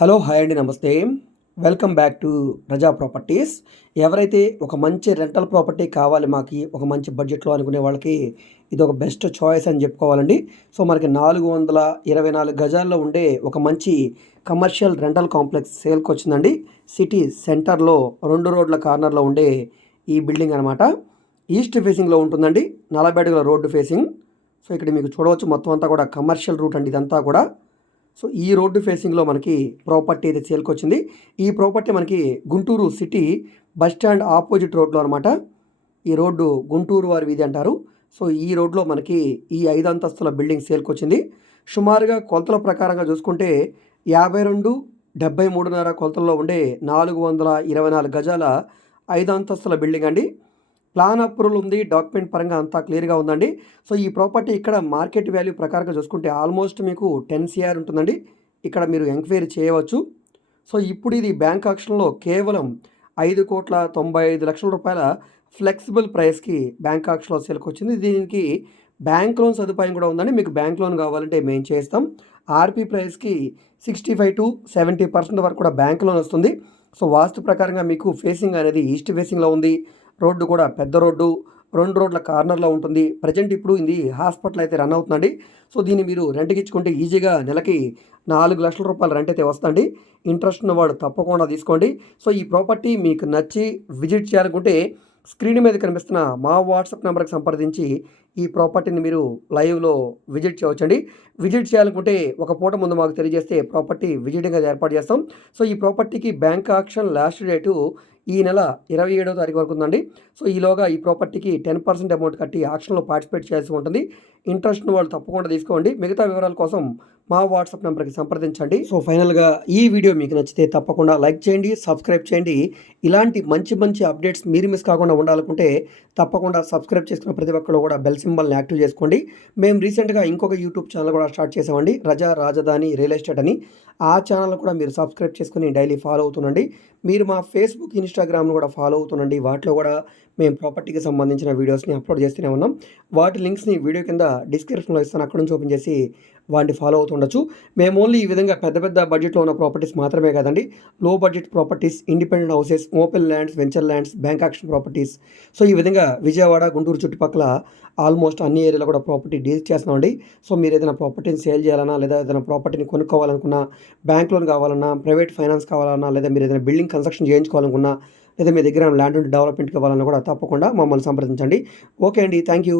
Hello hi అండి నమస్తే. Welcome back to Praja properties ఎవరైతే ఒక మంచి రెంటల్ ప్రాపర్టీ కావాలి మాకు ఒక మంచి బడ్జెట్లో అనుకునే వాళ్ళకి ఇది ఒక బెస్ట్ చాయిస్ అని చెప్పుకోవాలండి. సో మనకి నాలుగు వందల ఇరవై నాలుగు గజాల్లో ఉండే ఒక మంచి కమర్షియల్ రెంటల్ కాంప్లెక్స్ సేల్కి వచ్చిందండి. సిటీ సెంటర్లో రెండు రోడ్ల కార్నర్లో ఉండే ఈ బిల్డింగ్ అనమాట ఈస్ట్ ఫేసింగ్లో ఉంటుందండి. నలభై అడుగుల రోడ్డు ఫేసింగ్ సో ఇక్కడ మీకు చూడవచ్చు మొత్తం అంతా కూడా కమర్షియల్ రూట్ అండి ఇదంతా కూడా. సో ఈ రోడ్డు ఫేసింగ్లో మనకి ప్రాపర్టీ అయితే సేల్కొచ్చింది ఈ ప్రాపర్టీ మనకి Guntur city bus stand opposite రోడ్లో అనమాట ఈ రోడ్డు గుంటూరు వారి వీధి అంటారు. సో ఈ రోడ్లో మనకి ఈ ఐదు అంతస్తుల బిల్డింగ్ సేల్కొచ్చింది సుమారుగా కొలతల ప్రకారంగా చూసుకుంటే యాభై రెండు డెబ్బై మూడున్నర కొలతల్లో ఉండే నాలుగు వందల ఇరవై నాలుగు గజాల ఐదు అంతస్తుల బిల్డింగ్ అండి. ప్లాన్ అప్రూవల్ ఉంది డాక్యుమెంట్ పరంగా అంతా క్లియర్గా ఉందండి. సో ఈ ప్రాపర్టీ ఇక్కడ మార్కెట్ వాల్యూ ప్రకారంగా చూసుకుంటే ఆల్మోస్ట్ మీకు టెన్ సిఆర్ ఉంటుందండి. ఇక్కడ మీరు ఎంక్వైరీ చేయవచ్చు. సో ఇప్పుడు ఇది బ్యాంక్ ఆక్షన్లో కేవలం ఐదు కోట్ల తొంభై ఐదు లక్షల రూపాయల ఫ్లెక్సిబుల్ ప్రైస్కి బ్యాంక్ ఆక్షన్లో సేల్కి వచ్చింది. దీనికి బ్యాంక్ లోన్ సదుపాయం కూడా ఉందండి. మీకు బ్యాంక్ లోన్ కావాలంటే మేము చేస్తాం. ఆర్పీ ప్రైస్కి sixty five to seventy percent వరకు కూడా బ్యాంక్ లోన్ వస్తుంది. సో వాస్తు ప్రకారంగా మీకు ఫేసింగ్ అనేది ఈస్ట్ ఫేసింగ్లో ఉంది. రోడ్డు కూడా పెద్ద రోడ్డు రెండు రోడ్ల కార్నర్లో ఉంటుంది. ప్రజెంట్ ఇప్పుడు ఇది హాస్పిటల్ అయితే రన్ అవుతుందండి. సో దీన్ని మీరు రెంట్కి ఇచ్చుకుంటే ఈజీగా నెలకి నాలుగు లక్షల రూపాయలు రెంట్ అయితే వస్తుంది ఇంట్రెస్ట్ ఉన్నవాడు తప్పకుండా తీసుకోండి. సో ఈ ప్రాపర్టీ మీకు నచ్చి విజిట్ చేయాలనుకుంటే స్క్రీన్ మీద కనిపిస్తున్న మా వాట్సాప్ నెంబర్కి సంప్రదించి ఈ ప్రాపర్టీని మీరు లైవ్లో విజిట్ చేయవచ్చండి. విజిట్ చేయాలనుకుంటే ఒక పూట ముందు మాకు తెలియజేస్తే ప్రాపర్టీ విజిటింగ్ అది ఏర్పాటు చేస్తాం. సో ఈ ప్రాపర్టీకి బ్యాంక్ ఆక్షన్ లాస్ట్ డేటు ఈ నెల ఇరవై ఏడవ తారీఖు వరకు ఉందండి. సో ఈలోగా ఈ ప్రాపర్టీకి టెన్ పర్సెంట్ అమౌంట్ కట్టి ఆక్షన్లో పార్టిసిపేట్ చేయాల్సి ఉంటుంది. ఇంట్రెస్ట్ వాళ్ళు తప్పకుండా తీసుకోండి. మిగతా వివరాల కోసం మా వాట్సాప్ నెంబర్కి సంప్రదించండి. సో ఫైనల్గా ఈ వీడియో మీకు నచ్చితే తప్పకుండా లైక్ చేయండి సబ్స్క్రైబ్ చేయండి. ఇలాంటి మంచి మంచి అప్డేట్స్ మీరు మిస్ కాకుండా ఉండాలనుకుంటే తప్పకుండా సబ్స్క్రైబ్ చేసుకున్న ప్రతి ఒక్కరు కూడా బెల్సి సింబల్ని యాక్టివ్ చేసుకోండి. మేము రీసెంట్గా ఇంకొక యూట్యూబ్ ఛానల్ కూడా స్టార్ట్ చేసామండి రజా రాజధాని రియల్ ఎస్టేట్ అని. ఆ ఛానల్ కూడా మీరు సబ్స్క్రైబ్ చేసుకుని డైలీ ఫాలో అవుతుండండి. మీరు మా ఫేస్బుక్ ఇన్స్టాగ్రామ్ను కూడా ఫాలో అవుతుండండి. వాటిలో కూడా మేము ప్రాపర్టీకి సంబంధించిన వీడియోస్ని అప్లోడ్ చేస్తూనే ఉన్నాం. వాటి లింక్స్ని వీడియో కింద డిస్క్రిప్షన్లో ఇస్తాను. అక్కడ నుంచి ఓపెన్ చేసి వాటిని ఫాలో అవుతుండొచ్చు. మేము ఓన్లీ ఈ విధంగా పెద్ద పెద్ద బడ్జెట్లో ఉన్న ప్రాపర్టీస్ మాత్రమే కదండి. Low budget properties independent houses open lands venture lands bank action properties. So ఈ విధంగా విజయవాడ గుంటూరు చుట్టుపక్కల ఆల్మోస్ట్ అన్ని ఏరియాలో కూడా ప్రాపర్టీ డీల్ చేస్తున్నామండి. సో మీరు ఏదైనా ప్రాపర్టీని సేల్ చేయాలన్నా లేదా ఏదైనా ప్రాపర్టీని కొనుక్కోవాలనుకున్నా బ్యాంక్ లోన్ కావాలన్నా ప్రైవేట్ ఫైనాన్స్ కావాలన్నా లేదా మీరు ఏదైనా బిల్డింగ్ కన్స్ట్రక్షన్ చేయించుకోవాలనుకున్నా లేదా మీ దగ్గర ల్యాండ్ ఉంటే డెవలప్మెంట్ కావాలన్నా కూడా తప్పకుండా మమ్మల్ని సంప్రదించండి. ఓకే అండి. Thank you.